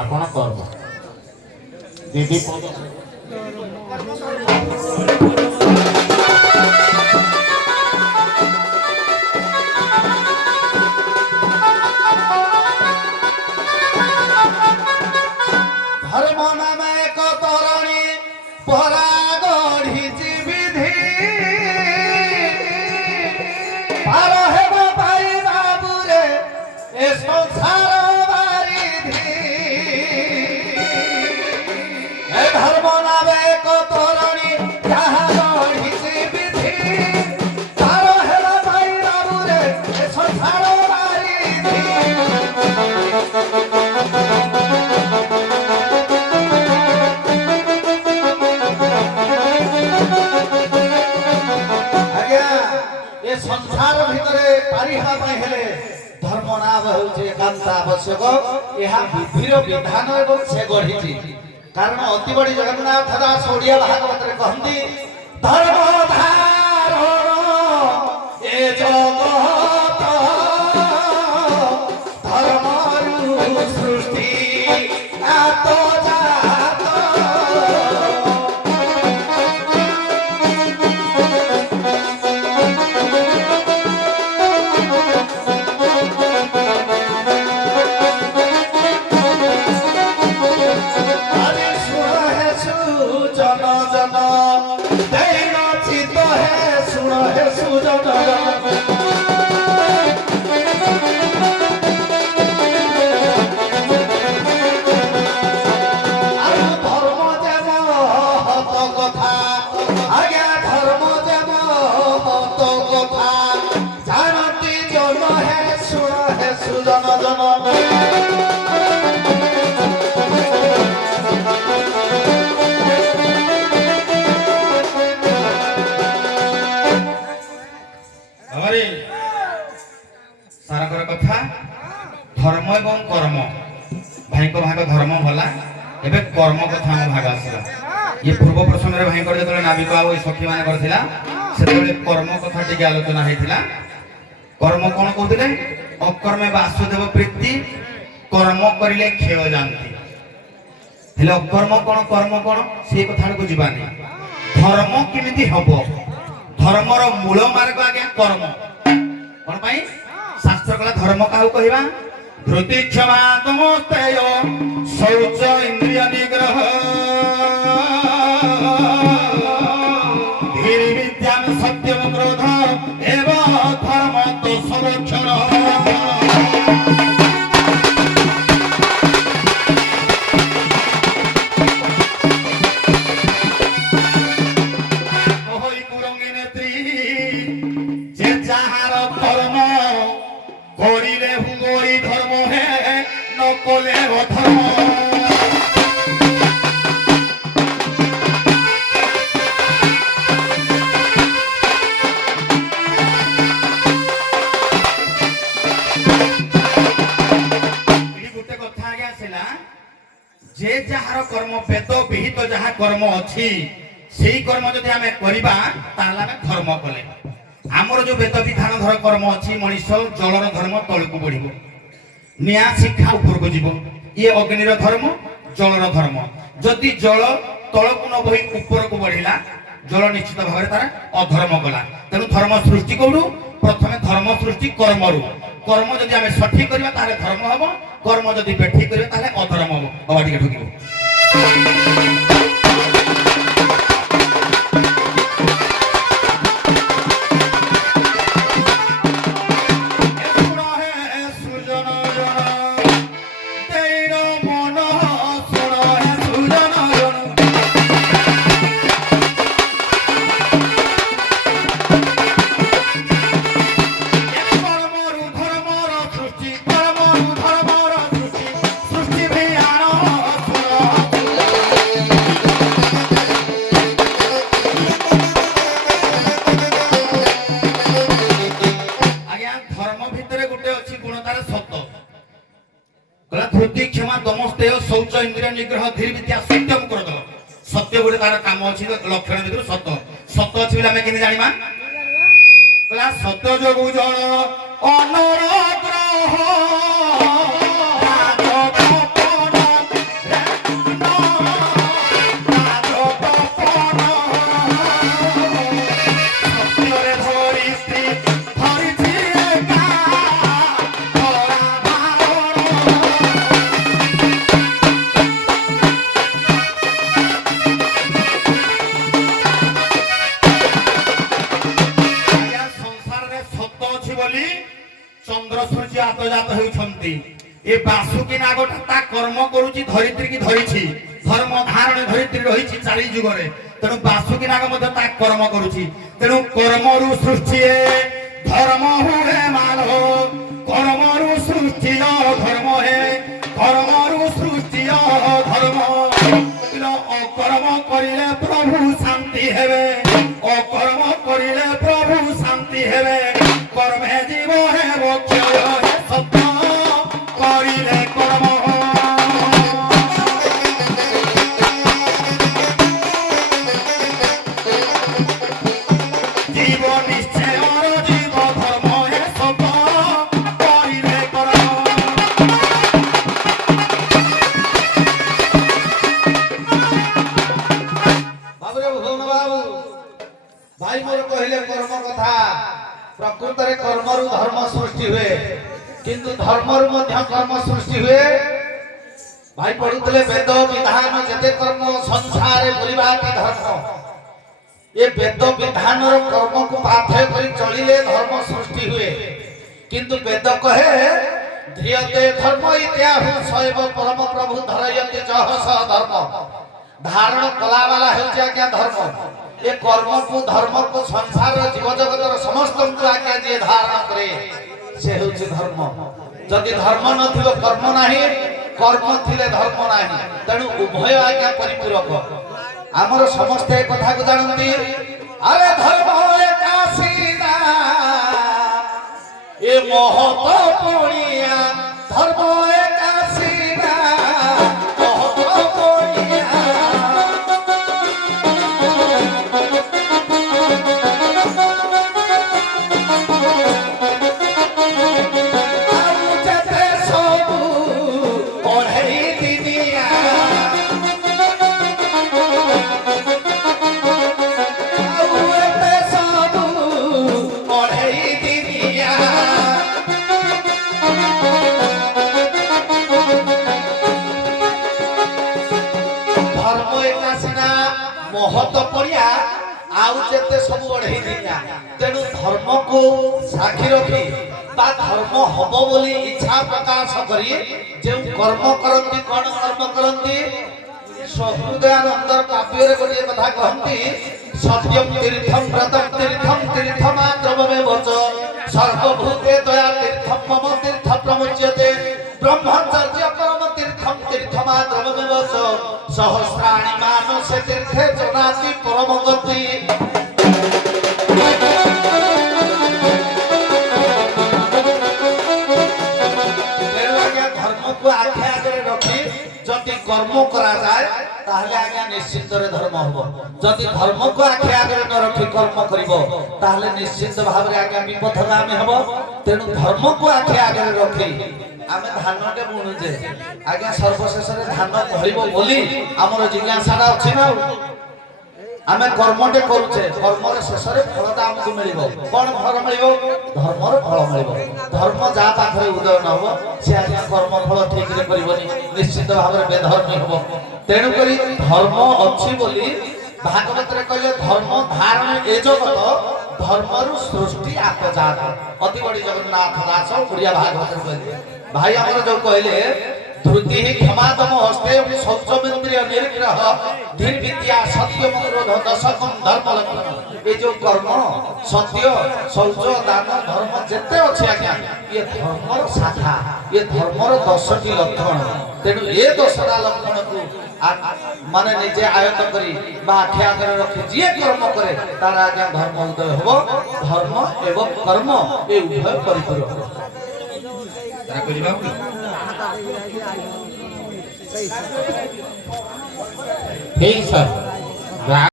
ଆପଣ କର୍ମ ଦିଦି ପଦ ধর্ম নামে এক তরণী পরা গঢ়িছি বিধি পার হেব পাই বাবুরে এ সংসার বারিধি এ ধর্ম নামে এক তরণী যাহা গঢ়িছি বিধি পার হেব পাই বাবুরে এ সংসার বারিধি संसार भितर पारिहा हेले धर्म नाम होचे एकांत आवश्यक यह विधिर विधान एवं से गढ़ी कारण अति बड़ी जगन्नाथ दास ओडिया भागवत रे कहंती धर्म धारण ए जगत धर्म सृष्टि आत जात सारकर कथा धर्म एवं कर्म भाई को भाग धर्म भला एबे कर्म कथा हम भाग आसला ये पूर्व प्रसंग रे भाई कर जतले नाविक आ सखी माने करथिला सेतले कर्म कथा टिके आलोचना हेतिला कर्म कोन कहथिले अकर्मे वासुदेव प्रीति कर्म करिले खेय जानती हेले अकर्म कोन कर्म कोन से कथा को जीवानी धर्म केमिति हबो धर्मर मूल मार्ग आगे कर्म कोन पई शास्त्र कला धर्म काहु कहिबा धृति क्षमा तमोस्तेय शौच इंद्रिय निग्रह धीर विद्या सत्यम क्रोध एवं धर्म तो संरक्षण जे जहार कर्म वेद विहित जहा कर्म अच्छी से कर्म जदि आम करवा धर्म कले आमर जो वेद विधान धर कर्म अच्छी मनीष जलर धर्म तल को बढ़ निया शिक्षा ऊपर को जीव ये अग्निर धर्म जलर धर्म जदि जल तल को न बही ऊपर को बढ़िला जल निश्चित भाव में तार अधर्म गला तेणु धर्म सृष्टि कौटू प्रथम धर्म सृष्टि कर्म कर्म जदि आम सठिक करवा ताले धर्म हम कर्म जदि बेठिक करवा ताले अधर्म हम बाबा टिके ठुकिबो धृति क्षमा दमस्तेय शौच इंद्रिय निग्रह धीर विद्या सत्यम क्रोध सत्य गोटे तार काम अछि लक्षण भितर सत्य सत्य अछि बिला में केने जानिमा कला सत्य जोगु जण अनर ग्रह କରୁଛନ୍ତି ଏ ବାସୁକି ନାଗଟା ତା କର୍ମ କରୁଛି ଧରିତ୍ରୀ କି ଧରିଛି ଧର୍ମ ଧାରଣ ଧରିତ୍ରୀ ରହିଛି ଚାରି ଯୁଗରେ ତେଣୁ ବାସୁକି ନାଗ ମଧ୍ୟ ତା କର୍ମ କରୁଛି ତେଣୁ କର୍ମରୁ ସୃଷ୍ଟି ଧର୍ମ ହୁଏ ମାନବ କର୍ମରୁ ସୃଷ୍ଟି ଧର୍ମ ହେ କର୍ମରୁ ସୃଷ୍ଟି ଧର୍ମ অকর্ম করিলে প্রভু শান্তি হেবে অকর্ম করিলে প্রভু শান্তি হেবে কর্মে জীব হেব ক্ষয় হে সত্য করিলে কর্ম জীব নিশ্চয় জীব ধর্ম হে সত্য করিলে কর্ম বাবুরে ভুবন বাবু ভাই মোর কহিলে কর্ম কথা প্রকৃতরে কর্মরু ধর্ম সৃষ্টি হুয়ে কিন্তু ধর্মরু মধ্য কর্ম সৃষ্টি হুয়ে ভাই পড়ুতলে বেদ বিধান যেতে কর্ম সংসারে বুলিবাটি ধর্ম এ বেদ বিধানর কর্মকু পাথেয় করে চলিলে ধর্ম সৃষ্টি হুয়ে কিন্তু বেদ কহে ধ্রিয়তে ধর্ম ইত্যাহু শৈব পরম প্রভু ধরয়তে জহস ধর্ম ধারণ কলাবালা ହେଉଛି ଆଜ୍ଞା ଧର୍ମ ଏ କର୍ମକୁ ଧର୍ମକୁ ସଂସାର ଜୀବ ଜଗତର ସମସ୍ତଙ୍କୁ ଆଜ୍ଞା ଯିଏ ଧାରଣ କରେ ସେ ହେଉଛି ଧର୍ମ ଯଦି ଧର୍ମ ନଥିବ କର୍ମ ନାହିଁ କର୍ମ ଥିଲେ ଧର୍ମ ନାହିଁ ତେଣୁ ଉଭୟ ଆଜ୍ଞା ପରିପୂରକ ଆମର ସମସ୍ତେ ଏ କଥାକୁ ଜାଣନ୍ତି ଆରେ ଧର୍ମ ଏକାଶୀନା ଏ ମହତ ପୁଣିଆ ଧର୍ମ ଏକାଶୀନା মহত পড়িয়া আউ যেতে সবু বড়াই দিয়া তেণু ধর্মকু সাক্ষী রখি বা ধর্ম হব বলি ইচ্ছা প্রকাশ করি যে কর্ম করନ୍ତି কোন কর্ম করନ୍ତି সহৃদয়ানন্দর কাব্যের গোটিয়ে কথা কহନ୍ତି সত্যম তীর্থম ব্রতম তীর্থম তীর্থমাত্রমে বচ সর্বভূতে দয়া তীর্থম মম তীর্থ প্রমুচ্যতে ব্রহ্মচর্য পরম তীর্থম তীর্থমাত্রমে বচ সহস্রাণি মানসে তীর্থে জনাতি পরম গতি ধর্মকু আখি আগে রখি যদি কর্ম করা যায় তাহলে আজ্ঞা নিশ্চিন্তরে ধর্ম হব যদি ধর্মকু আখি আগে ন রখি কর্ম করিব তাহলে নিশ্চিন্ত ভাবে আজ্ঞা বিপথগামী হব তেণু ধর্মকু আখি আগে রখি আমি ধানটে বুণুছে আজ্ঞা সর্বশেষে ধান ফলিব বলি আমার জিজ্ঞাসাটা অছি না আমি কর্মটে করুছে কর্মর শেষে ফলটা আমাকে মিলিব কোন ফল মিলিব ধর্মর ফল মিলিব ধর্ম যা পাখরে উদয় ন হব সে আজ্ঞা কর্ম ফল ঠিক রে করিবনি নিশ্চিত ভাবে বেধর্মী হব তেণু করি ধর্ম অছি বলি ভাগবতরে কইলে ধর্ম ধারণ এ জগত ধর্মরু সৃষ্টি আপজাত অতি বড়ি জগন্নাথ দাস ওড়িয়া ভাগবতরে কইলে ভাই আমার যে কইলে ধ্রুতি ক্ষমাদম হস্তে শৌচমেন্দ্রিয় নির্গ্রহ ধীর বিদ্যা সত্য অনুরোধ দশকম ধর্ম লক্ষণ এই যে কর্ম সত্য শৌচ দান ধর্ম যেতে আছে আজ্ঞা ইয়ে ধর্মর শাখা ইয়ে ধর্মর 10টি লক্ষণ তেণু এ 10টা লক্ষণকু মানে নিজে আয়ত্ত করি বা আখি আগে রখি যে কর্ম করে তার আজ্ঞা ধর্ম উদয় হব ধর্ম এবং কর্ম এই উভয় পরিপূরক তারা কইবা ठीक सर